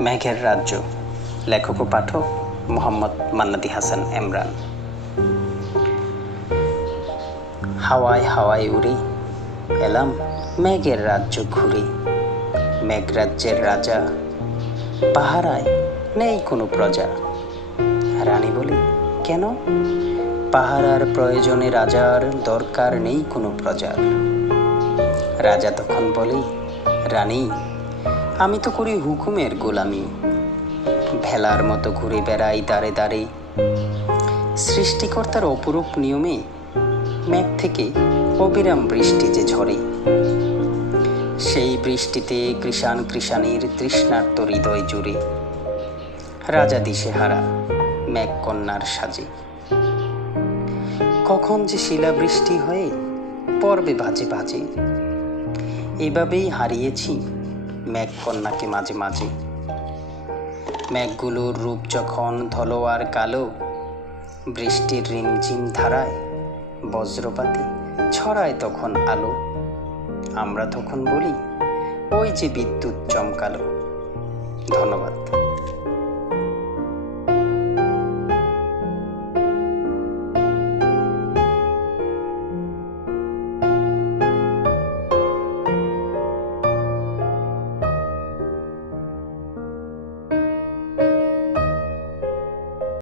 মেঘের রাজ্য। লেখক ও পাঠক মোহাম্মদ মান্নাদি হাসান এমরান হাওয়ায় হাওয়ায় উড়ি এলাম মেঘের রাজ্য ঘুরে। মেঘরাজ্যের রাজা, পাহারায় নেই কোনো প্রজা। রানী বলি, কেন? পাহারার প্রয়োজনে রাজার দরকার নেই কোনো প্রজার। রাজা তখন বলি, রানী আমি তো করি হুকুমের গোলামি। ভেলার মতো ঘুরে বেড়াই দাঁড়ে দাঁড়ে সৃষ্টিকর্তার অপরূপ নিয়মে মেঘ থেকে অবিরাম বৃষ্টি যে ঝরে। সেই বৃষ্টিতে কৃষাণ কৃষাণীর তৃষ্ণার্ত হৃদয় জুড়ে। রাজা দিশেহারা মেঘ কন্যার সাজে। কখন যে শিলাবৃষ্টি হয়ে পর্বে বাজে বাজে। এভাবেই হারিয়েছি মেঘ কন্যাকে মাঝে মাঝে? মেঘগুলোর রূপ যখন ধলো আর কালো, বৃষ্টির রিমঝিম ধারায় বজ্রপাতে ছড়ায় তখন আলো। আমরা তখন বলি, ওই যে বিদ্যুৎ চমকালো। ধন্যবাদ।